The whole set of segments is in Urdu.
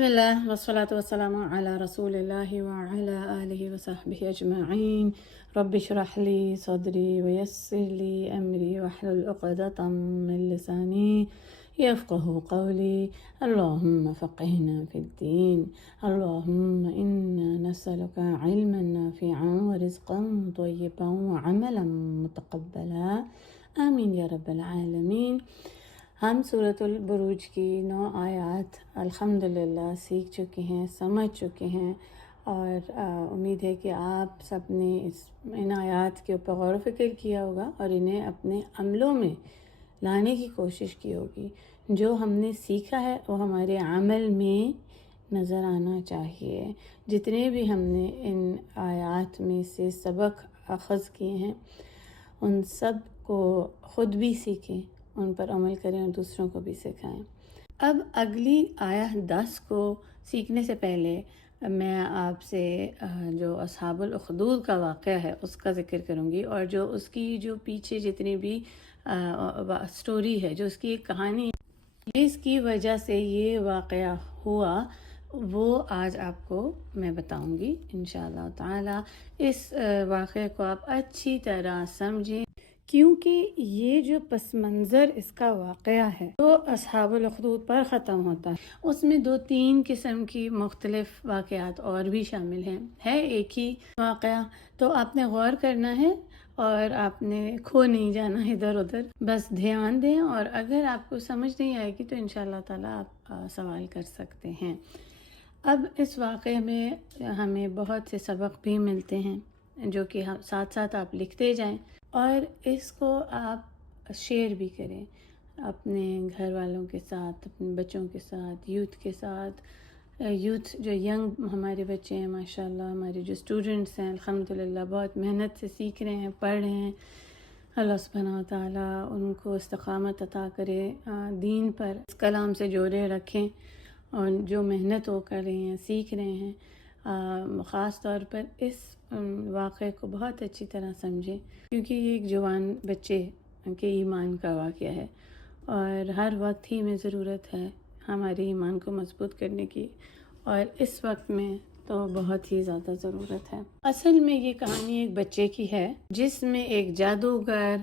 بسم الله والصلاة والسلام على رسول الله وعلى آله وصحبه أجمعين. رب اشرح لي صدري ويسر لي أمري واحلل عقدة من لساني يفقه قولي. اللهم فقهنا في الدين. اللهم إنا نسألك علما نافعا ورزقا طيبا وعملا متقبلا آمین یا رب العالمین۔ ہم سورۃ البروج کی 9 آیات الحمدللہ سیکھ چکے ہیں، سمجھ چکے ہیں، اور امید ہے کہ آپ سب نے ان آیات کے اوپر غور و فکر کیا ہوگا اور انہیں اپنے عملوں میں لانے کی کوشش کی ہوگی۔ جو ہم نے سیکھا ہے وہ ہمارے عمل میں نظر آنا چاہیے۔ جتنے بھی ہم نے ان آیات میں سے سبق اخذ کیے ہیں ان سب کو خود بھی سیکھیں، ان پر عمل کریں اور دوسروں کو بھی سکھائیں۔ اب اگلی آیت 10 کو سیکھنے سے پہلے میں آپ سے جو اصحاب الاخدود کا واقعہ ہے اس کا ذکر کروں گی، اور جو اس کی جو پیچھے جتنی بھی سٹوری ہے، جو اس کی ایک کہانی ہے، اس کی وجہ سے یہ واقعہ ہوا، وہ آج آپ کو میں بتاؤں گی انشاءاللہ تعالی۔ اس واقعے کو آپ اچھی طرح سمجھیں، کیونکہ یہ جو پس منظر اس کا واقعہ ہے وہ اصحاب الاخدود پر ختم ہوتا ہے۔ اس میں 2-3 قسم کی مختلف واقعات اور بھی شامل ہیں، ہے ایک ہی واقعہ، تو آپ نے غور کرنا ہے اور آپ نے کھو نہیں جانا ادھر ادھر، بس دھیان دیں، اور اگر آپ کو سمجھ نہیں آئے گی تو انشاءاللہ تعالیٰ آپ سوال کر سکتے ہیں۔ اب اس واقعے میں ہمیں بہت سے سبق بھی ملتے ہیں جو کہ ساتھ ساتھ آپ لکھتے جائیں، اور اس کو آپ شیئر بھی کریں اپنے گھر والوں کے ساتھ، اپنے بچوں کے ساتھ، یوتھ کے ساتھ۔ یوتھ جو ینگ ہمارے بچے ہیں، ماشاءاللہ ہمارے جو اسٹوڈنٹس ہیں الحمدللہ بہت محنت سے سیکھ رہے ہیں، پڑھ رہے ہیں۔ اللہ سبحانہ و تعالیٰ ان کو استقامت عطا کرے، دین پر اس کلام سے جوڑے رکھیں، اور جو محنت وہ کر رہے ہیں، سیکھ رہے ہیں، خاص طور پر اس واقعے کو بہت اچھی طرح سمجھیں، کیونکہ یہ ایک جوان بچے کے ایمان کا واقعہ ہے، اور ہر وقت ہی میں ضرورت ہے ہمارے ایمان کو مضبوط کرنے کی، اور اس وقت میں تو بہت ہی زیادہ ضرورت ہے۔ اصل میں یہ کہانی ایک بچے کی ہے جس میں ایک جادوگر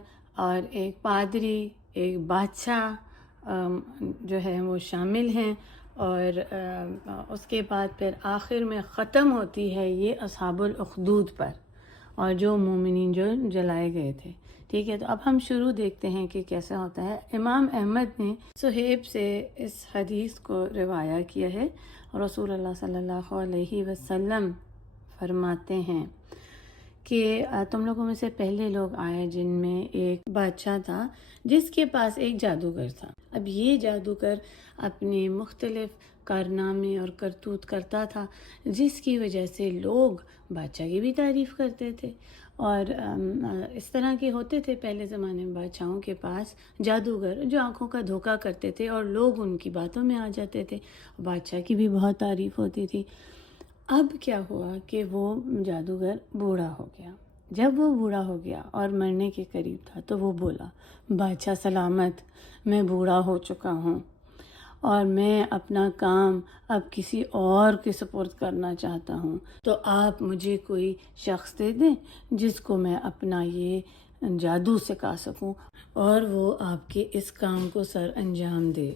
اور ایک پادری، ایک بادشاہ جو ہے وہ شامل ہیں، اور اس کے بعد پھر آخر میں ختم ہوتی ہے یہ اصحاب الاخدود پر، اور جو مومنین جو جلائے گئے تھے۔ ٹھیک ہے، تو اب ہم شروع دیکھتے ہیں کہ کیسے ہوتا ہے۔ امام احمد نے صہیب سے اس حدیث کو روایہ کیا ہے، رسول اللہ صلی اللہ علیہ وسلم فرماتے ہیں کہ تم لوگوں میں سے پہلے لوگ آئے جن میں ایک بادشاہ تھا جس کے پاس ایک جادوگر تھا۔ اب یہ جادوگر اپنے مختلف کارنامے اور کرتوت کرتا تھا، جس کی وجہ سے لوگ بادشاہ کی بھی تعریف کرتے تھے، اور اس طرح کے ہوتے تھے پہلے زمانے میں بادشاہوں کے پاس جادوگر جو آنکھوں کا دھوکہ کرتے تھے، اور لوگ ان کی باتوں میں آ جاتے تھے، بادشاہ کی بھی بہت تعریف ہوتی تھی۔ اب کیا ہوا کہ وہ جادوگر بوڑھا ہو گیا۔ جب وہ بوڑھا ہو گیا اور مرنے کے قریب تھا تو وہ بولا، بادشاہ سلامت، میں بوڑھا ہو چکا ہوں اور میں اپنا کام اب کسی اور کے سپرد کرنا چاہتا ہوں، تو آپ مجھے کوئی شخص دے دیں جس کو میں اپنا یہ جادو سکھا سکوں اور وہ آپ کے اس کام کو سر انجام دے۔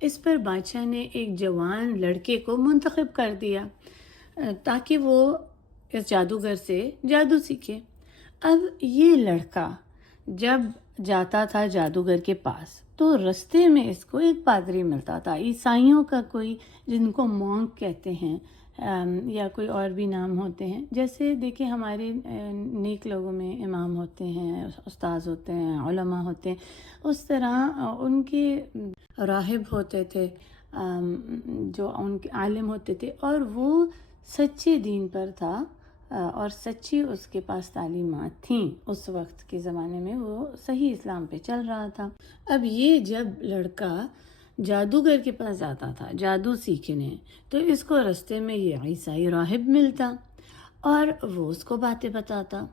اس پر بادشاہ نے ایک جوان لڑکے کو منتخب کر دیا تاکہ وہ اس جادوگر سے جادو سیکھے۔ اب یہ لڑکا جب جاتا تھا جادوگر کے پاس تو رستے میں اس کو ایک پادری ملتا تھا، عیسائیوں کا کوئی، جن کو مونک کہتے ہیں، یا کوئی اور بھی نام ہوتے ہیں، جیسے دیکھیں ہمارے نیک لوگوں میں امام ہوتے ہیں، استاذ ہوتے ہیں، علماء ہوتے ہیں، اس طرح ان کے راہب ہوتے تھے، جو ان کے عالم ہوتے تھے، اور وہ سچے دین پر تھا، اور سچی اس کے پاس تعلیمات تھیں۔ اس وقت کے زمانے میں وہ صحیح اسلام پہ چل رہا تھا۔ اب یہ جب لڑکا جادوگر کے پاس جاتا تھا جادو سیکھنے، تو اس کو رستے میں یہ عیسائی راہب ملتا اور وہ اس کو باتیں بتاتا۔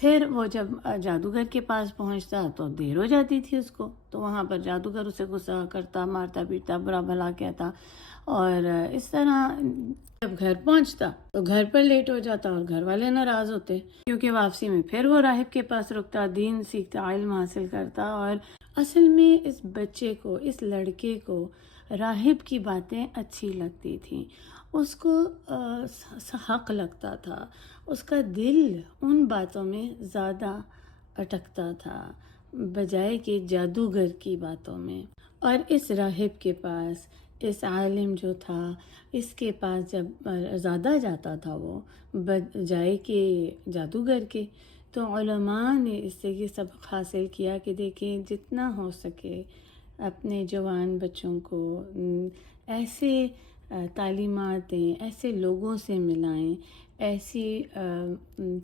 پھر وہ جب جادوگر کے پاس پہنچتا تو دیر ہو جاتی تھی اس کو، تو وہاں پر جادوگر اسے غصہ کرتا، مارتا پیٹتا، برا بھلا کہتا، اور اس طرح جب گھر پہنچتا تو گھر پر لیٹ ہو جاتا اور گھر والے ناراض ہوتے، کیونکہ واپسی میں پھر وہ راہب کے پاس رکتا، دین سیکھتا، علم حاصل کرتا۔ اور اصل میں اس بچے کو، اس لڑکے کو راہب کی باتیں اچھی لگتی تھیں، اس کو حق لگتا تھا، اس کا دل ان باتوں میں زیادہ اٹکتا تھا بجائے کہ جادوگر کی باتوں میں۔ اور اس راہب کے پاس، اس عالم جو تھا، اس کے پاس جب زیادہ جاتا تھا وہ بجائے کہ جادوگر کے، تو علماء نے اس سے یہ سبق حاصل کیا کہ دیکھیں جتنا ہو سکے اپنے جوان بچوں کو ایسے تعلیمات دیں، ایسے لوگوں سے ملائیں، ایسی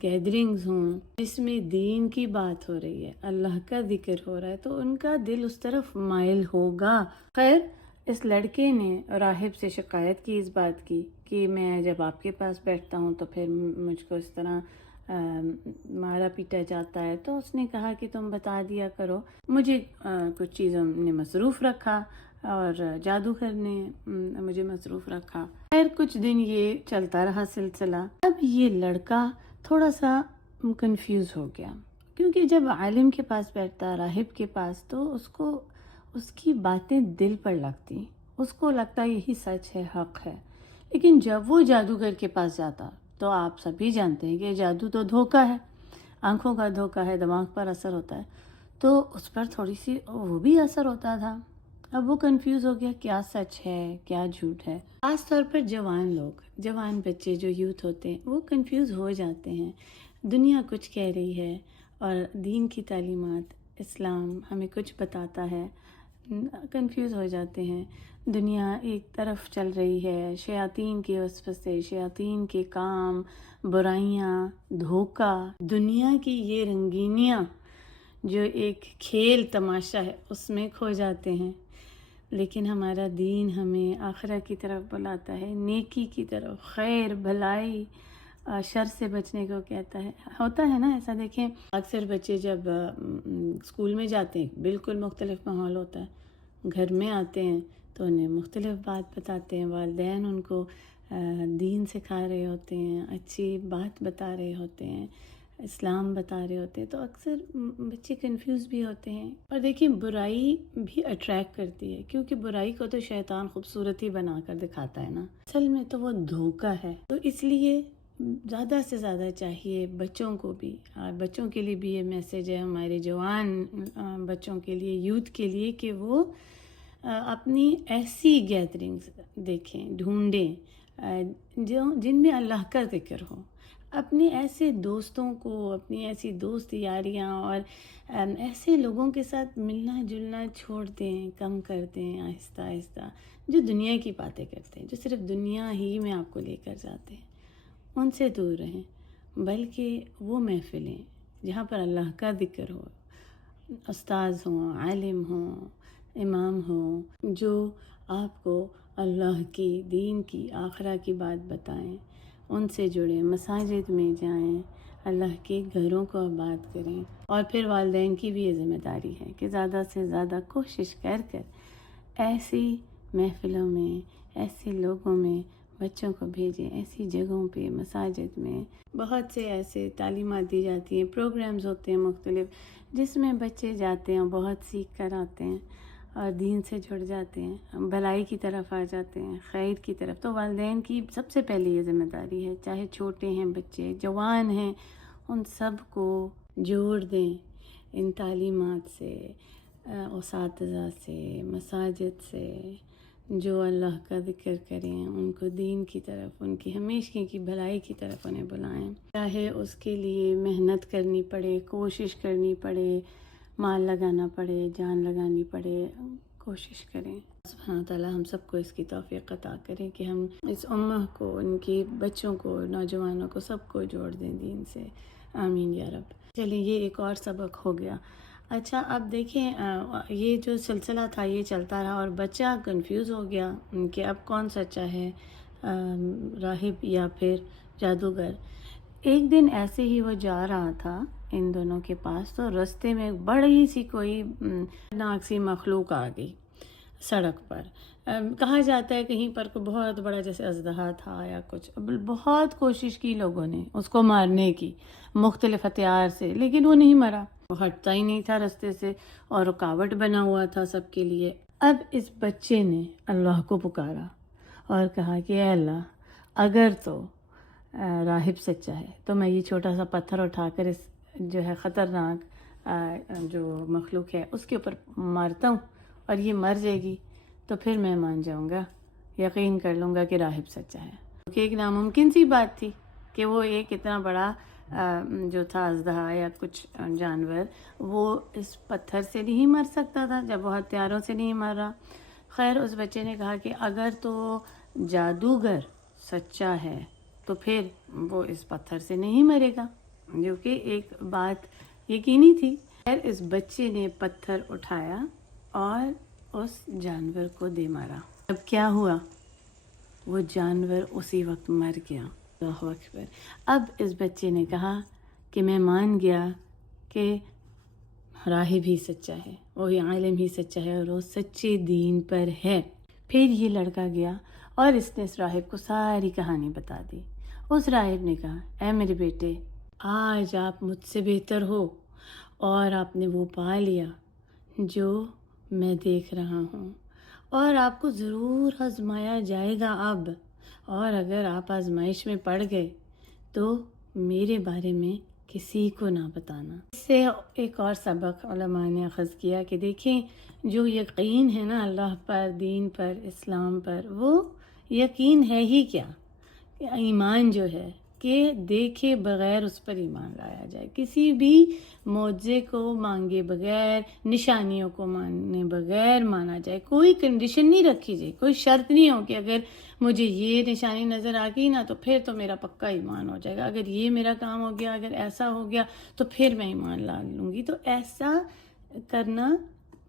گیدرنگز ہوں جس میں دین کی بات ہو رہی ہے، اللہ کا ذکر ہو رہا ہے، تو ان کا دل اس طرف مائل ہوگا۔ خیر، اس لڑکے نے راہب سے شکایت کی اس بات کی کہ میں جب آپ کے پاس بیٹھتا ہوں تو پھر مجھ کو اس طرح مارا پیٹا جاتا ہے، تو اس نے کہا کہ تم بتا دیا کرو۔ مجھے کچھ چیزوں نے مصروف رکھا اور جادوگر نے مجھے مصروف رکھا۔ خیر، کچھ دن یہ چلتا رہا سلسلہ۔ اب یہ لڑکا تھوڑا سا کنفیوز ہو گیا، کیونکہ جب عالم کے پاس بیٹھتا، راہب کے پاس، تو اس کو اس کی باتیں دل پر لگتی، اس کو لگتا یہی سچ ہے، حق ہے۔ لیکن جب وہ جادوگر کے پاس جاتا تو آپ سبھی جانتے ہیں کہ جادو تو دھوکہ ہے، آنکھوں کا دھوکہ ہے، دماغ پر اثر ہوتا ہے، تو اس پر تھوڑی سی وہ بھی اثر ہوتا تھا۔ اب وہ کنفیوز ہو گیا کیا سچ ہے کیا جھوٹ ہے۔ خاص طور پر جوان لوگ، جوان بچے جو یوتھ ہوتے ہیں، وہ کنفیوز ہو جاتے ہیں۔ دنیا کچھ کہہ رہی ہے اور دین کی تعلیمات، اسلام ہمیں کچھ بتاتا ہے، کنفیوز ہو جاتے ہیں۔ دنیا ایک طرف چل رہی ہے، شیاطین کے وسوسے، شیاطین کے کام، برائیاں، دھوکہ، دنیا کی یہ رنگینیاں جو ایک کھیل تماشا ہے اس میں کھو جاتے ہیں۔ لیکن ہمارا دین ہمیں آخرت کی طرف بلاتا ہے، نیکی کی طرف، خیر، بھلائی، شر سے بچنے کو کہتا ہے۔ ہوتا ہے نا ایسا، دیکھیں اکثر بچے جب اسکول میں جاتے ہیں بالکل مختلف ماحول ہوتا ہے، گھر میں آتے ہیں تو انہیں مختلف بات بتاتے ہیں، والدین ان کو دین سکھا رہے ہوتے ہیں، اچھی بات بتا رہے ہوتے ہیں، اسلام بتا رہے ہوتے ہیں، تو اکثر بچے کنفیوز بھی ہوتے ہیں۔ اور دیکھیں برائی بھی اٹریکٹ کرتی ہے، کیونکہ برائی کو تو شیطان خوبصورتی بنا کر دکھاتا ہے نا، اصل میں تو وہ دھوکہ ہے۔ تو اس لیے زیادہ سے زیادہ چاہیے بچوں کو بھی، اور بچوں کے لیے بھی یہ میسیج ہے ہمارے جوان بچوں کے لیے، یوتھ کے لیے، کہ وہ اپنی ایسی گیدرنگز دیکھیں، ڈھونڈیں جن میں اللہ کا ذکر ہو، اپنے ایسے دوستوں کو، اپنی ایسی دوست یاریاں اور ایسے لوگوں کے ساتھ ملنا جلنا چھوڑ دیں، کم کر دیں آہستہ آہستہ، جو دنیا کی باتیں کرتے ہیں، جو صرف دنیا ہی میں آپ کو لے کر جاتے ہیں، ان سے دور رہیں، بلکہ وہ محفلیں جہاں پر اللہ کا ذکر ہو، استاذ ہوں، عالم ہوں، امام ہوں، جو آپ کو اللہ کی، دین کی، آخرہ کی بات بتائیں، ان سے جڑیں، مساجد میں جائیں، اللہ کے گھروں کو آباد کریں۔ اور پھر والدین کی بھی یہ ذمہ داری ہے کہ زیادہ سے زیادہ کوشش کر ایسی محفلوں میں، ایسے لوگوں میں بچوں کو بھیجیں، ایسی جگہوں پہ، مساجد میں بہت سے ایسے تعلیمات دی جاتی ہیں، پروگرامز ہوتے ہیں مختلف، جس میں بچے جاتے ہیں، بہت سیکھ کر آتے ہیں اور دین سے جڑ جاتے ہیں، بھلائی کی طرف آ جاتے ہیں، خیر کی طرف۔ تو والدین کی سب سے پہلے یہ ذمہ داری ہے، چاہے چھوٹے ہیں بچے، جوان ہیں، ان سب کو جوڑ دیں ان تعلیمات سے، اساتذہ سے، مساجد سے، جو اللہ کا ذکر کریں، ان کو دین کی طرف، ان کی ہمیشہ کی بھلائی کی طرف انہیں بلائیں، چاہے اس کے لیے محنت کرنی پڑے، کوشش کرنی پڑے، مال لگانا پڑے، جان لگانی پڑے، کوشش کریں۔ سبحانہ تعالیٰ ہم سب کو اس کی توفیق عطا کریں کہ ہم اس امہ کو، ان کی بچوں کو، نوجوانوں کو، سب کو جوڑ دیں دین سے، آمین یا رب۔ چلیے، یہ ایک اور سبق ہو گیا۔ اچھا، اب دیکھیں یہ جو سلسلہ تھا یہ چلتا رہا اور بچہ کنفیوز ہو گیا کہ اب کون سچا ہے، راہب یا پھر جادوگر۔ ایک دن ایسے ہی وہ جا رہا تھا ان دونوں کے پاس، تو راستے میں ایک بڑی سی کوئی ناک سی مخلوق آ گئی سڑک پر. کہا جاتا ہے کہیں پر کوئی بہت بڑا جیسے اژدہا تھا یا کچھ. بہت کوشش کی لوگوں نے اس کو مارنے کی مختلف ہتھیار سے، لیکن وہ نہیں مرا، وہ ہٹتا ہی نہیں تھا راستے سے اور رکاوٹ بنا ہوا تھا سب کے لیے. اب اس بچے نے اللہ کو پکارا اور کہا کہ اے اللہ، اگر تو راہب سچا ہے تو میں یہ چھوٹا سا پتھر اٹھا کر اس جو ہے خطرناک جو مخلوق ہے اس کے اوپر مارتا ہوں اور یہ مر جائے گی، تو پھر میں مان جاؤں گا، یقین کر لوں گا کہ راہب سچا ہے. کہ ایک ناممکن سی بات تھی کہ وہ ایک اتنا بڑا جو تھا اژدہا یا کچھ جانور، وہ اس پتھر سے نہیں مر سکتا تھا جب وہ ہتھیاروں سے نہیں مر رہا. خیر اس بچے نے کہا کہ اگر تو جادوگر سچا ہے تو پھر وہ اس پتھر سے نہیں مرے گا، جو کہ ایک بات یقینی تھی. خیر اس بچے نے پتھر اٹھایا اور اس جانور کو دے مارا. اب کیا ہوا؟ وہ جانور اسی وقت مر گیا. اللہ اکبر. اب اس بچے نے کہا کہ میں مان گیا کہ راہب ہی سچا ہے، وہی عالم ہی سچا ہے اور وہ سچے دین پر ہے. پھر یہ لڑکا گیا اور اس نے اس راہب کو ساری کہانی بتا دی. اس راہب نے کہا اے میرے بیٹے، آج آپ مجھ سے بہتر ہو اور آپ نے وہ پا لیا جو میں دیکھ رہا ہوں، اور آپ کو ضرور آزمایا جائے گا اب، اور اگر آپ آزمائش میں پڑ گئے تو میرے بارے میں کسی کو نہ بتانا. اس سے ایک اور سبق علماء نے اخذ کیا کہ دیکھیں جو یقین ہے نا اللہ پر، دین پر، اسلام پر، وہ یقین ہے ہی کیا، ایمان جو ہے کہ دیکھے بغیر اس پر ایمان لایا جائے، کسی بھی معجزے کو مانگے بغیر، نشانیوں کو ماننے بغیر مانا جائے. کوئی کنڈیشن نہیں رکھی جائے، کوئی شرط نہیں ہو کہ اگر مجھے یہ نشانی نظر آ گئی نا تو پھر تو میرا پکا ایمان ہو جائے گا، اگر یہ میرا کام ہو گیا، اگر ایسا ہو گیا تو پھر میں ایمان لا لوں گی. تو ایسا کرنا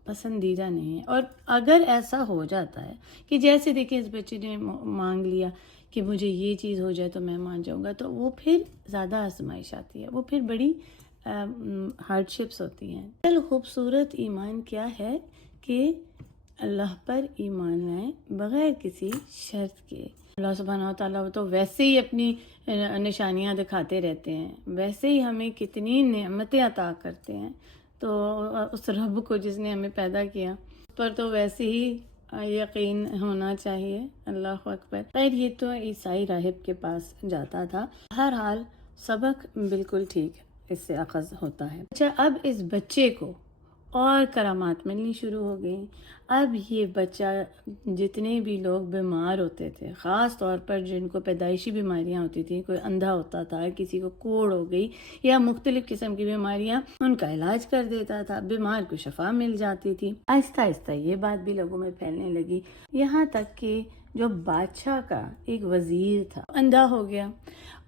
پسندیدہ نہیں ہے. اور اگر ایسا ہو جاتا ہے کہ جیسے دیکھیں اس بچے نے مانگ لیا کہ مجھے یہ چیز ہو جائے تو میں مان جاؤں گا، تو وہ پھر زیادہ آزمائش آتی ہے، وہ پھر بڑی ہارڈ شپس ہوتی ہیں. خوبصورت ایمان کیا ہے کہ اللہ پر ایمان لائیں بغیر کسی شرط کے. اللہ سبحانہ و تعالیٰ تو ویسے ہی اپنی نشانیاں دکھاتے رہتے ہیں، ویسے ہی ہمیں کتنی نعمتیں عطا کرتے ہیں. تو اس رب کو جس نے ہمیں پیدا کیا اس پر تو ویسے ہی یقین ہونا چاہیے. اللہ اکبر. خیر یہ تو عیسائی راہب کے پاس جاتا تھا. ہر حال سبق بالکل ٹھیک اس سے اخذ ہوتا ہے. اچھا اب اس بچے کو اور کرامات ملنی شروع ہو گئی. اب یہ بچہ جتنے بھی لوگ بیمار ہوتے تھے، خاص طور پر جن کو پیدائشی بیماریاں ہوتی تھیں، کوئی اندھا ہوتا تھا، کسی کو کوڑ ہو گئی یا مختلف قسم کی بیماریاں، ان کا علاج کر دیتا تھا، بیمار کو شفا مل جاتی تھی. آہستہ آہستہ یہ بات بھی لوگوں میں پھیلنے لگی، یہاں تک کہ جو بادشاہ کا ایک وزیر تھا اندھا ہو گیا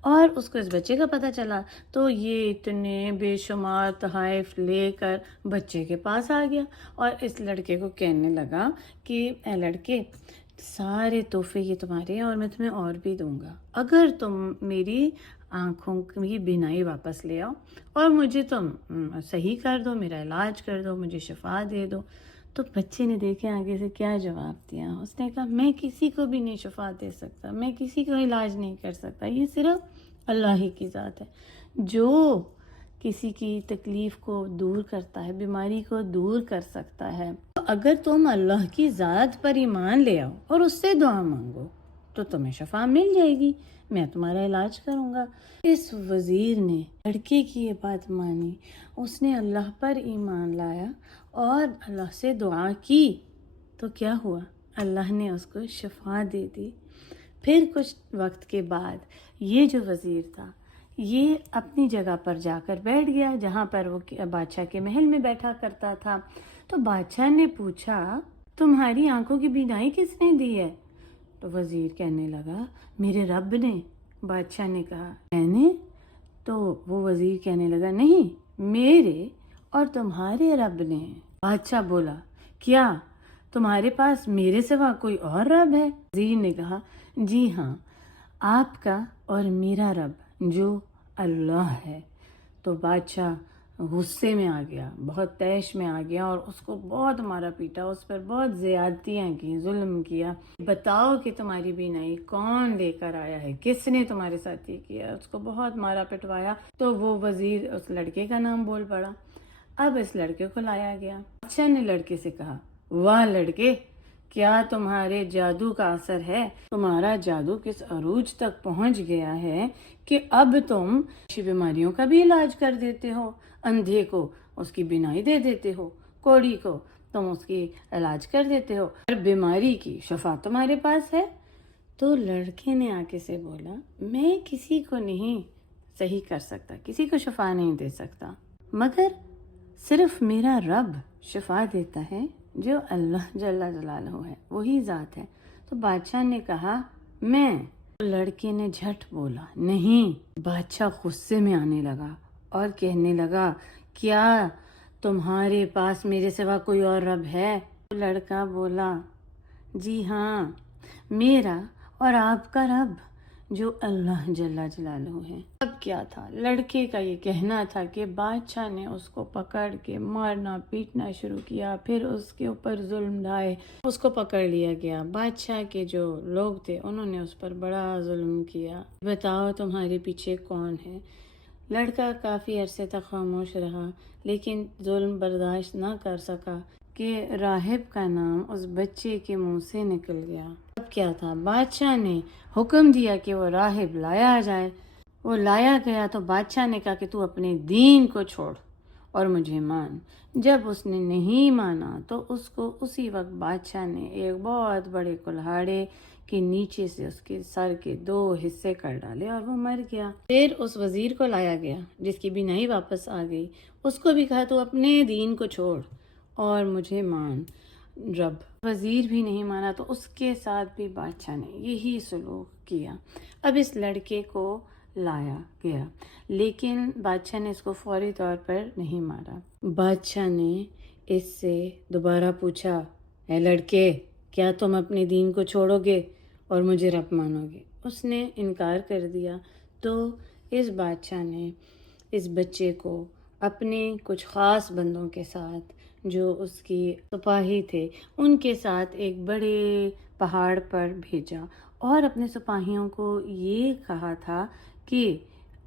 اور اس کو اس بچے کا پتہ چلا، تو یہ اتنے بے شمار تحائف لے کر بچے کے پاس آ گیا اور اس لڑکے کو کہنے لگا کہ اے لڑکے، سارے تحفے یہ تمہارے ہیں اور میں تمہیں اور بھی دوں گا اگر تم میری آنکھوں کی بینائی واپس لے آؤ اور مجھے تم صحیح کر دو، میرا علاج کر دو، مجھے شفا دے دو. تو بچے نے دیکھے آگے سے کیا جواب دیا. اس نے کہا میں کسی کو بھی نہیں شفا دے سکتا، میں کسی کو علاج نہیں کر سکتا، یہ صرف اللہ ہی کی ذات ہے جو کسی کی تکلیف کو دور کرتا ہے، بیماری کو دور کر سکتا ہے. تو اگر تم اللہ کی ذات پر ایمان لے آؤ اور اس سے دعا مانگو تو تمہیں شفا مل جائے گی، میں تمہارا علاج کروں گا. اس وزیر نے لڑکے کی یہ بات مانی، اس نے اللہ پر ایمان لایا اور اللہ سے دعا کی. تو کیا ہوا؟ اللہ نے اس کو شفا دے دی. پھر کچھ وقت کے بعد یہ جو وزیر تھا یہ اپنی جگہ پر جا کر بیٹھ گیا جہاں پر وہ بادشاہ کے محل میں بیٹھا کرتا تھا. تو بادشاہ نے پوچھا تمہاری آنکھوں کی بینائی کس نے دی ہے؟ تو وزیر کہنے لگا میرے رب نے. بادشاہ نے کہا میں نے؟ تو وہ وزیر کہنے لگا نہیں، میرے اور تمہارے رب نے. بادشاہ بولا کیا تمہارے پاس میرے سوا کوئی اور رب ہے؟ وزیر نے کہا جی ہاں، آپ کا اور میرا رب جو اللہ ہے. تو بادشاہ غصے میں آ گیا، بہت طیش میں آ گیا اور اس کو بہت مارا پیٹا، اس پر بہت زیادتیاں کی، ظلم کیا۔ بتاؤ کہ تمہاری بینائی کون لے کر آیا ہے، کس نے تمہارے ساتھ یہ کیا؟ اس کو بہت مارا پٹوایا تو وہ وزیر اس لڑکے کا نام بول پڑا۔ اب اس لڑکے کو لایا گیا۔ بادشاہ نے لڑکے سے کہا، واہ لڑکے، کیا تمہارے جادو کا اثر ہے؟ تمہارا جادو کس عروج تک پہنچ گیا ہے کہ اب تم بیماریوں کا بھی علاج کر دیتے ہو، اندھے کو اس کی بینائی دے دیتے ہو، کوڑی کو تم اس کی علاج کر دیتے ہو، ہر بیماری کی شفا تمہارے پاس ہے۔ تو لڑکے نے آکے سے بولا، میں کسی کو نہیں صحیح کر سکتا، کسی کو شفا نہیں دے سکتا، مگر صرف میرا رب شفا دیتا ہے، جو اللہ جل جلالہ ہے، وہی ذات ہے۔ تو بادشاہ نے کہا میں۔ لڑکے نے جھٹ بولا نہیں۔ بادشاہ غصے میں آنے لگا اور کہنے لگا، کیا تمہارے پاس میرے سوا کوئی اور رب ہے؟ لڑکا بولا، جی ہاں، میرا اور آپ کا رب جو اللہ جل جلالہ ہے۔ اب کیا تھا، لڑکے کا یہ کہنا تھا کہ بادشاہ نے اس کو پکڑ کے مارنا پیٹنا شروع کیا، پھر اس کے اوپر ظلم ڈھائے، اس کو پکڑ لیا گیا۔ بادشاہ کے جو لوگ تھے انہوں نے اس پر بڑا ظلم کیا۔ بتاؤ تمہارے پیچھے کون ہے؟ لڑکا کافی عرصے تک خاموش رہا، لیکن ظلم برداشت نہ کر سکا کہ راہب کا نام اس بچے کے منہ سے نکل گیا۔ اب کیا تھا، بادشاہ نے حکم دیا کہ وہ راہب لایا جائے۔ وہ لایا گیا تو بادشاہ نے کہا کہ تو اپنے دین کو چھوڑ اور مجھے مان۔ جب اس نے نہیں مانا تو اس کو اسی وقت بادشاہ نے ایک بہت بڑے کلہاڑے کے نیچے سے اس کے سر کے 2 حصے کر ڈالے اور وہ مر گیا۔ پھر اس وزیر کو لایا گیا جس کی بینائی واپس آ گئی، اس کو بھی کہا تو اپنے دین کو چھوڑ اور مجھے مان رب۔ وزیر بھی نہیں مانا تو اس کے ساتھ بھی بادشاہ نے یہی سلوک کیا۔ اب اس لڑکے کو لایا گیا، لیکن بادشاہ نے اس کو فوری طور پر نہیں مارا۔ بادشاہ نے اس سے دوبارہ پوچھا، اے لڑکے، کیا تم اپنے دین کو چھوڑو گے اور مجھے رب مانو گے؟ اس نے انکار کر دیا۔ تو اس بادشاہ نے اس بچے کو اپنے کچھ خاص بندوں کے ساتھ، جو اس کی سپاہی تھے، ان کے ساتھ ایک بڑے پہاڑ پر بھیجا اور اپنے سپاہیوں کو یہ کہا تھا کہ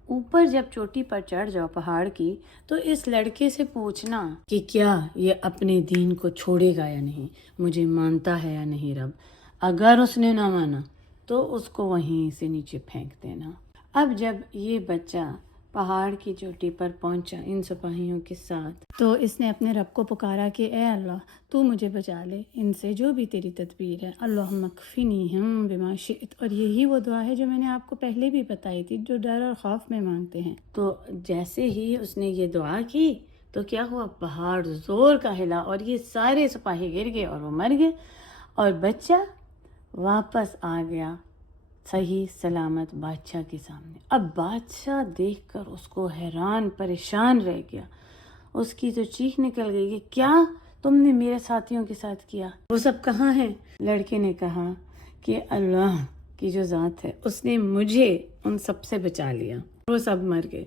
اوپر جب چوٹی پر چڑھ جاؤ پہاڑ کی تو اس لڑکے سے پوچھنا کہ کیا یہ اپنے دین کو چھوڑے گا یا نہیں، مجھے مانتا ہے یا نہیں رب۔ اگر اس نے نہ مانا تو اس کو وہیں سے نیچے پھینک دینا۔ اب جب یہ بچہ پہاڑ کی چوٹی پر پہنچا ان سپاہیوں کے ساتھ تو اس نے اپنے رب کو پکارا کہ اے اللہ، تو مجھے بچا لے ان سے، جو بھی تیری تدبیر ہے۔ اللہم اکفنیہم بما شئت، اور یہی وہ دعا ہے جو میں نے آپ کو پہلے بھی بتائی تھی، جو ڈر اور خوف میں مانگتے ہیں۔ تو جیسے ہی اس نے یہ دعا کی تو کیا ہوا، پہاڑ زور کا ہلا اور یہ سارے سپاہی گر گئے اور وہ مر گئے، اور بچہ واپس آ گیا صحیح سلامت بادشاہ کے سامنے۔ اب بادشاہ دیکھ کر اس کو حیران پریشان رہ گیا، اس کی تو چیخ نکل گئی کہ کیا تم نے میرے ساتھیوں کے ساتھ کیا؟ وہ سب کہاں ہیں؟ لڑکے نے کہا کہ اللہ کی جو ذات ہے اس نے مجھے ان سب سے بچا لیا، وہ سب مر گئے۔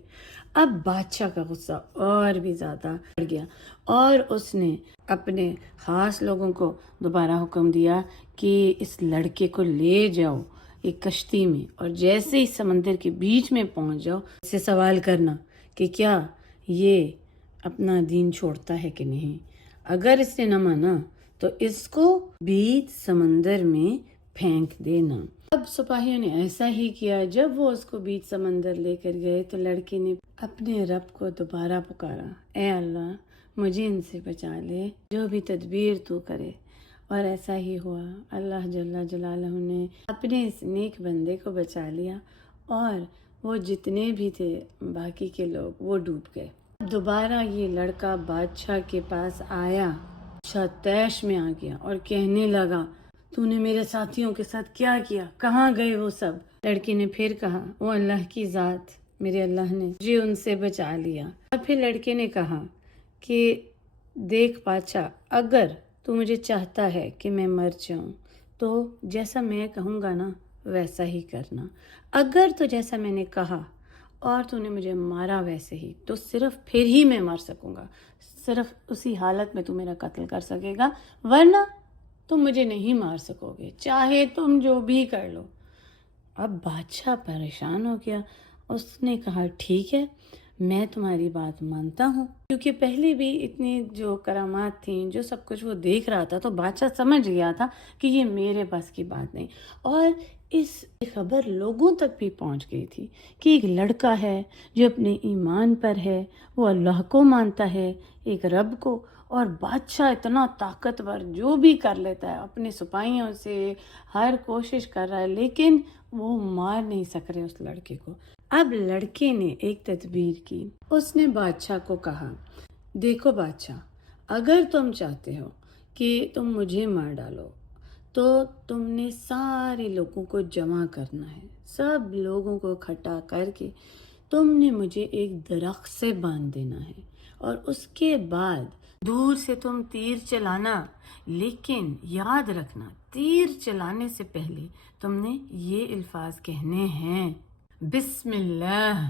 اب بادشاہ کا غصہ اور بھی زیادہ بڑھ گیا اور اس نے اپنے خاص لوگوں کو دوبارہ حکم دیا کہ اس لڑکے کو لے جاؤ ایک کشتی میں، اور جیسے ہی سمندر کے بیچ میں پہنچ جاؤ اس سے سوال کرنا کہ کیا یہ اپنا دین چھوڑتا ہے کہ نہیں۔ اگر اس نے نہ مانا تو اس کو بیچ سمندر میں پھینک دینا۔ اب سپاہیوں نے ایسا ہی کیا۔ جب وہ اس کو بیچ سمندر لے کر گئے تو لڑکے نے اپنے رب کو دوبارہ پکارا، اے اللہ، مجھے ان سے بچا لے، جو بھی تدبیر تو کرے۔ اور ایسا ہی ہوا، اللہ جل جلالہ نے اپنے اس نیک بندے کو بچا لیا اور وہ جتنے بھی تھے باقی کے لوگ وہ ڈوب گئے۔ دوبارہ یہ لڑکا بادشاہ کے پاس آیا، بادشاہ طیش میں آ گیا اور کہنے لگا، تو نے میرے ساتھیوں کے ساتھ کیا کیا؟ کہاں گئے وہ سب؟ لڑکے نے پھر کہا، وہ اللہ کی ذات، میرے اللہ نے مجھے ان سے بچا لیا۔ اور پھر لڑکے نے کہا کہ دیکھ بادشاہ، اگر تو مجھے چاہتا ہے کہ میں مر جاؤں تو جیسا میں کہوں گا نا ویسا ہی کرنا، اگر تو جیسا میں نے کہا اور تو نے مجھے مارا ویسے ہی تو صرف پھر ہی میں مر سکوں گا، صرف اسی حالت میں تو میرا قتل کر سکے گا، ورنہ تم مجھے نہیں مار سکو گے، چاہے تم جو بھی کر لو۔ اب بادشاہ پریشان ہو گیا، اس نے کہا ٹھیک ہے، میں تمہاری بات مانتا ہوں، کیونکہ پہلے بھی اتنی جو کرامات تھیں، جو سب کچھ وہ دیکھ رہا تھا، تو بادشاہ سمجھ گیا تھا کہ یہ میرے بس کی بات نہیں۔ اور اس خبر لوگوں تک بھی پہنچ گئی تھی کہ ایک لڑکا ہے جو اپنے ایمان پر ہے، وہ اللہ کو مانتا ہے، ایک رب کو، اور بادشاہ اتنا طاقتور جو بھی کر لیتا ہے اپنے سپاہیوں سے، ہر کوشش کر رہا ہے، لیکن وہ مار نہیں سک رہے اس لڑکے کو۔ اب لڑکے نے ایک تدبیر کی، اس نے بادشاہ کو کہا دیکھو بادشاہ، اگر تم چاہتے ہو کہ تم مجھے مار ڈالو تو تم نے سارے لوگوں کو جمع کرنا ہے، سب لوگوں کو اکٹھا کر کے تم نے مجھے ایک درخت سے باندھ دینا ہے، اور اس کے بعد دور سے تم تیر چلانا، لیکن یاد رکھنا تیر چلانے سے پہلے تم نے یہ الفاظ کہنے ہیں، بسم اللہ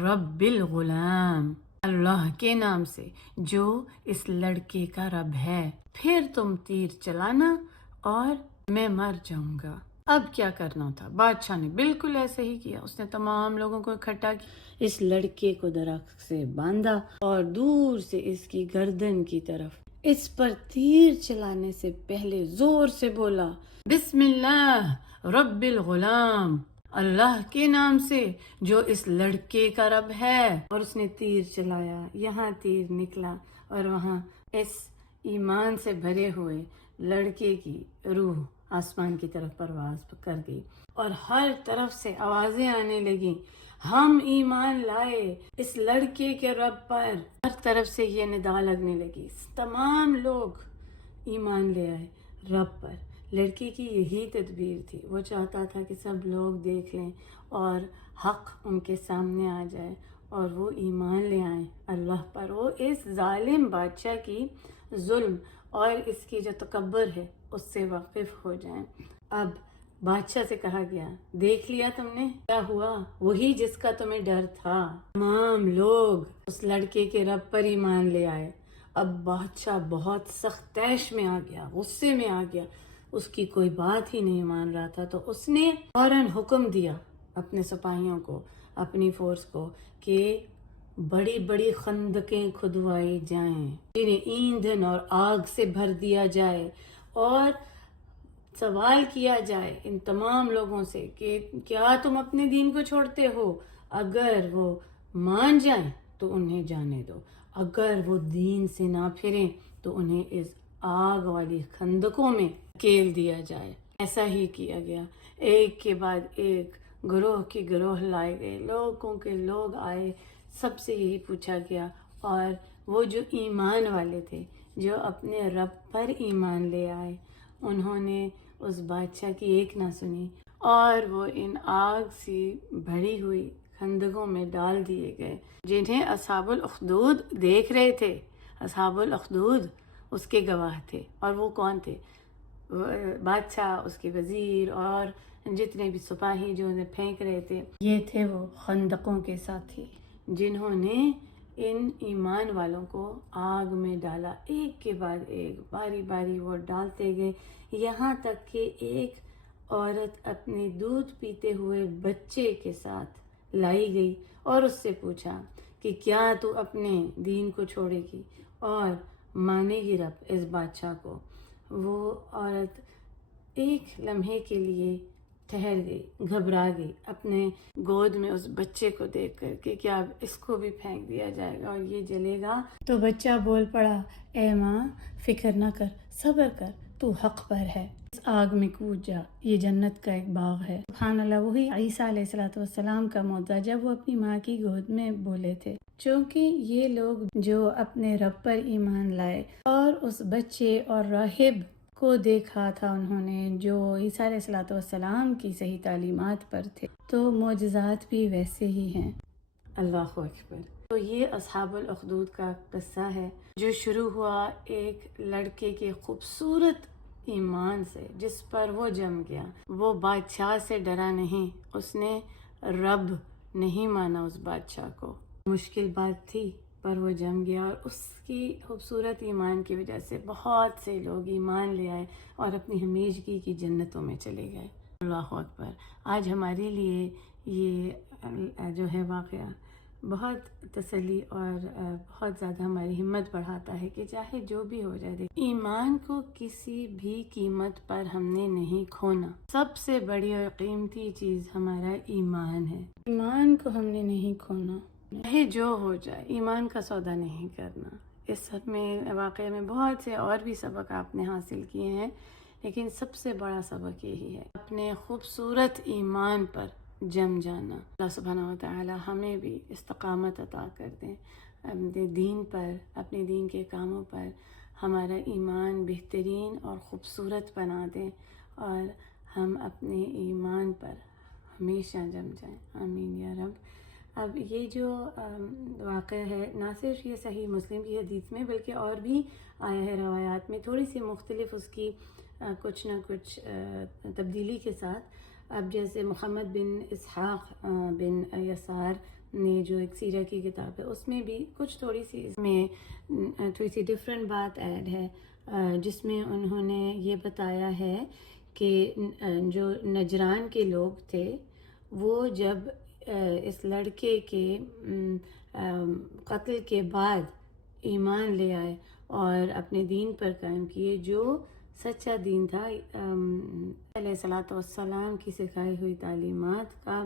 رب الغلام، اللہ کے نام سے جو اس لڑکے کا رب ہے، پھر تم تیر چلانا اور میں مر جاؤں گا۔ اب کیا کرنا تھا؟ بادشاہ نے بالکل ایسے ہی کیا، اس نے تمام لوگوں کو اکٹھا کیا، اس لڑکے کو درخت سے باندھا اور دور سے اس کی گردن کی طرف اس پر تیر چلانے سے پہلے زور سے بولا، بسم اللہ رب الغلام، اللہ کے نام سے جو اس لڑکے کا رب ہے، اور اس نے تیر چلایا، یہاں تیر نکلا اور وہاں اس ایمان سے بھرے ہوئے لڑکے کی روح آسمان کی طرف پرواز کر گئی، اور ہر طرف سے آوازیں آنے لگیں، ہم ایمان لائے اس لڑکے کے رب پر، ہر طرف سے یہ ندا لگنے لگی، تمام لوگ ایمان لے آئے رب پر۔ لڑکے کی یہی تدبیر تھی، وہ چاہتا تھا کہ سب لوگ دیکھ لیں اور حق ان کے سامنے آ جائے اور وہ ایمان لے آئیں اللہ پر، وہ اس ظالم بادشاہ کی ظلم اور اس کی جو تکبر ہے اس سے واقف ہو جائیں۔ اب بادشاہ سے کہا گیا، دیکھ لیا تم نے کیا ہوا، وہی جس کا تمہیں ڈر تھا، تمام لوگ اس لڑکے کے رب پر ایمان لے آئے۔ اب بادشاہ بہت سخت طیش میں آ گیا، غصے میں آ گیا، اس کی کوئی بات ہی نہیں مان رہا تھا، تو اس نے فوراً حکم دیا اپنے سپاہیوں کو، اپنی فورس کو، کہ بڑی بڑی خندقیں کھدوائی جائیں، جنہیں ایندھن اور آگ سے بھر دیا جائے، اور سوال کیا جائے ان تمام لوگوں سے کہ کیا تم اپنے دین کو چھوڑتے ہو؟ اگر وہ مان جائیں تو انہیں جانے دو، اگر وہ دین سے نہ پھریں تو انہیں اس آگ والی خندقوں میں کھیل دیا جائے۔ ایسا ہی کیا گیا، ایک کے بعد ایک گروہ کی گروہ لائے گئے، لوگوں کے لوگ آئے، سب سے یہی پوچھا گیا، اور وہ جو ایمان والے تھے، جو اپنے رب پر ایمان لے آئے، انہوں نے اس بادشاہ کی ایک نہ سنی، اور وہ ان آگ سی بھری ہوئی خندقوں میں ڈال دیے گئے، جنہیں اصحاب الاخدود دیکھ رہے تھے۔ اصحاب الاخدود اس کے گواہ تھے، اور وہ کون تھے؟ بادشاہ، اس کے وزیر اور جتنے بھی سپاہی جو انہیں پھینک رہے تھے، یہ تھے وہ خندقوں کے ساتھی جنہوں نے ان ایمان والوں کو آگ میں ڈالا، ایک کے بعد ایک، باری باری وہ ڈالتے گئے، یہاں تک کہ ایک عورت اپنے دودھ پیتے ہوئے بچے کے ساتھ لائی گئی، اور اس سے پوچھا کہ کیا تو اپنے دین کو چھوڑے گی اور مانے گی رب اس بادشاہ کو؟ وہ عورت ایک لمحے کے لیے ٹھہر گئی، گھبرا گئی اپنے گود میں اس بچے کو دیکھ کر کہ کیا اب اس کو بھی پھینک دیا جائے گا اور یہ جلے گا؟ تو بچہ بول پڑا، اے ماں فکر نہ کر، صبر کر، تو حق پر ہے، اس آگ میں کود جا، یہ جنت کا ایک باغ ہے۔ سبحان اللہ، وہی عیسیٰ علیہ السلام کا معجزہ جب وہ اپنی ماں کی گود میں بولے تھے، چونکہ یہ لوگ جو اپنے رب پر ایمان لائے اور اس بچے اور راہب کو دیکھا تھا انہوں نے، جو عیسیٰ علیہ السلام کی صحیح تعلیمات پر تھے، تو معجزات بھی ویسے ہی ہیں۔ اللہ اکبر۔ تو یہ اصحاب الاخدود کا قصہ ہے، جو شروع ہوا ایک لڑکے کے خوبصورت ایمان سے، جس پر وہ جم گیا، وہ بادشاہ سے ڈرا نہیں، اس نے رب نہیں مانا اس بادشاہ کو. مشکل بات تھی پر وہ جم گیا، اور اس کی خوبصورت ایمان کی وجہ سے بہت سے لوگ ایمان لے آئے اور اپنی ہمیشگی کی جنتوں میں چلے گئے. اللہ اکبر. آج ہمارے لیے یہ جو ہے واقعہ بہت تسلی اور بہت زیادہ ہماری ہمت بڑھاتا ہے کہ چاہے جو بھی ہو جائے، ایمان کو کسی بھی قیمت پر ہم نے نہیں کھونا. سب سے بڑی اور قیمتی چیز ہمارا ایمان ہے. ایمان کو ہم نے نہیں کھونا، چاہے جو ہو جائے. ایمان کا سودا نہیں کرنا. اس سب میں واقعہ میں بہت سے اور بھی سبق آپ نے حاصل کیے ہیں، لیکن سب سے بڑا سبق یہی ہے، اپنے خوبصورت ایمان پر جم جانا. اللہ سبحانہ و تعالی ہمیں بھی استقامت عطا کر دیں اپنے دین پر، اپنے دین کے کاموں پر ہمارا ایمان بہترین اور خوبصورت بنا دیں، اور ہم اپنے ایمان پر ہمیشہ جم جائیں. آمین یا رب. اب یہ جو واقعہ ہے، نہ صرف یہ صحیح مسلم کی حدیث میں بلکہ اور بھی آیا ہے روایات میں، تھوڑی سی مختلف اس کی کچھ نہ کچھ تبدیلی کے ساتھ. اب جیسے محمد بن اسحاق بن یسار نے جو ایک سیرہ کی کتاب ہے، اس میں بھی کچھ تھوڑی سی ڈفرینٹ بات ایڈ ہے، جس میں انہوں نے یہ بتایا ہے کہ جو نجران کے لوگ تھے وہ جب اس لڑکے کے قتل کے بعد ایمان لے آئے اور اپنے دین پر قائم کیے، جو سچا دین تھا علیہ الصلوۃ والسلام کی سکھائی ہوئی تعلیمات کا،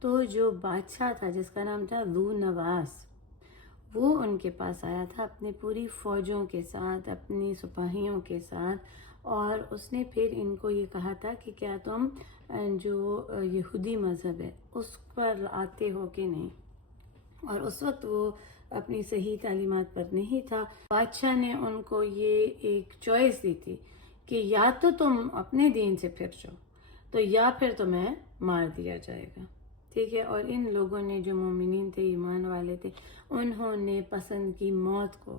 تو جو بادشاہ تھا جس کا نام تھا ذو نواس، وہ ان کے پاس آیا تھا اپنی پوری فوجوں کے ساتھ، اپنی سپاہیوں کے ساتھ، اور اس نے پھر ان کو یہ کہا تھا کہ کیا تم جو یہودی مذہب ہے اس پر آتے ہو کہ نہیں. اور اس وقت وہ اپنی صحیح تعلیمات پر نہیں تھا. بادشاہ نے ان کو یہ ایک چوائس دی تھی کہ یا تو تم اپنے دین سے پھر جاؤ، تو یا پھر تمہیں مار دیا جائے گا. ٹھیک ہے. اور ان لوگوں نے جو مومنین تھے، ایمان والے تھے، انہوں نے پسند کی موت کو،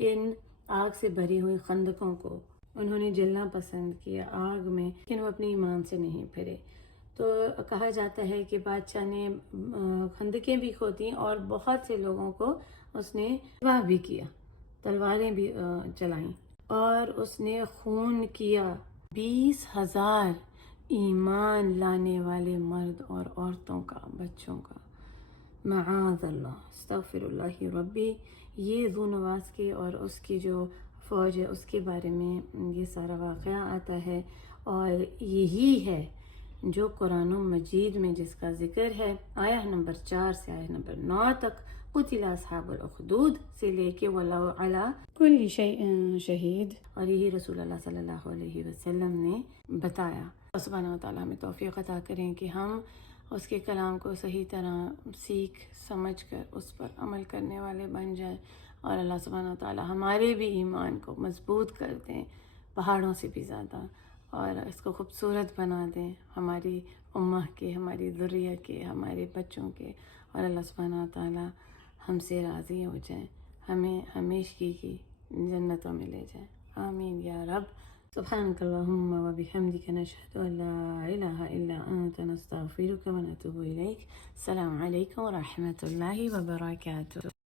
ان آگ سے بھری ہوئی خندقوں کو انہوں نے جلنا پسند کیا آگ میں، لیکن وہ اپنے ایمان سے نہیں پھرے. تو کہا جاتا ہے کہ بادشاہ نے خندقیں بھی کھودیں اور بہت سے لوگوں کو اس نے تباہ بھی کیا، تلواریں بھی چلائیں، اور اس نے خون کیا 20,000 ایمان لانے والے مرد اور عورتوں کا، بچوں کا. معاذ اللہ، استغفر اللہ ربی. یہ ذو نواس کے اور اس کی جو فوج ہے اس کے بارے میں یہ سارا واقعہ آتا ہے، اور یہی ہے جو قرآن مجید میں جس کا ذکر ہے آیہ نمبر 4 سے آیہ نمبر 9 تک. قتل اصحاب الاخدود سے لے کے وَاللَّهُ عَلَى كُلِّ شَيْءٍ شہید، اور یہی رسول اللہ صلی اللہ علیہ وسلم نے بتایا. اللہ سبحانہ وتعالیٰ ہمیں توفیق عطا کریں کہ ہم اس کے کلام کو صحیح طرح سیکھ سمجھ کر اس پر عمل کرنے والے بن جائیں، اور اللہ سبحانہ وتعالیٰ ہمارے بھی ایمان کو مضبوط کر دیں پہاڑوں سے بھی زیادہ، اور اس کو خوبصورت بنا دیں ہماری امہ کے، ہماری ذریہ کے، ہمارے بچوں کے، اور اللہ سبحانہ وتعالیٰ ہم سے راضی ہو جائیں، ہمیں ہمیشگی کی جنتوں میں لے جائیں. آمین یا رب. سبحانك اللهم وبحمدك نشهد أن لا إله إلا أنت نستغفرك ونتوب إليك. السلام عليكم ورحمة الله وبركاته.